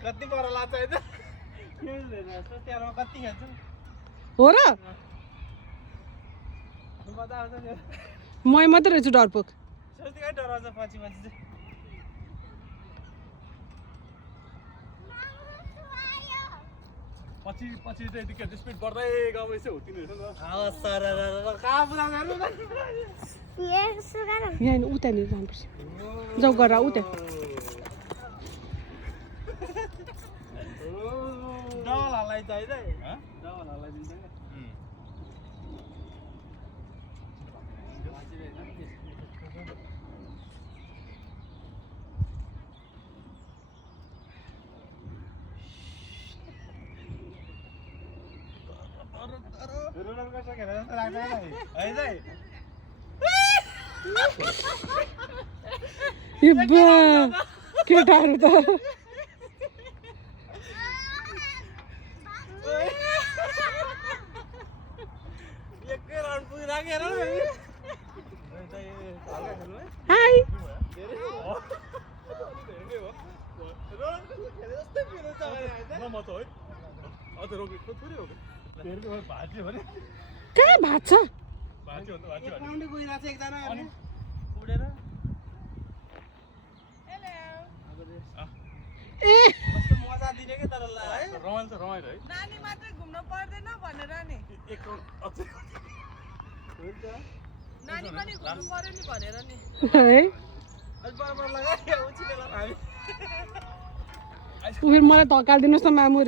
कति पर लाग्छ है त कति खान्छ हो र मजा आउँछ नि म मात्रै रहेछु डरपोक सोच्दै डराउँछ पछि पछि चाहिँ पछि पछि चाहिँ यतिकै स्पिड बढ्दै गएपछि हो तिनीहरू न हवस् सर कहाँ पुरा गर्नु न यहाँ उतानिर जानुपर्छ जाऊ गर उता डबल हल्लाइ चाहिन्छ है डबल हल्लाइदिन्छ रोलर कोस्टर खेलेर जस्तो लाग्छ है है इब्बा केटाहरू त एकै राउन्ड पुगिराखेर हाई म त है अझ रोक्यो थोरै हो तेरो भाँच्यो भने कहाँ भाँच्छ भाँच्यो भने त भाँच्यो एक राउन्डै गइरहेको छ एकजना उडेर ए कस्तो मजा दिने के तर ल है रमाइलो छ रमाइलो है नानी मात्रै घुम्न पर्दैन भनेर नि एक राउन्ड अझै हुन्छ नानी पनि घुम्नु पर्यो नि भनेर नि है अझ बराबर लगायो उछिनेर हामी उयो मलाई धक्का दिनुहोस् न मामु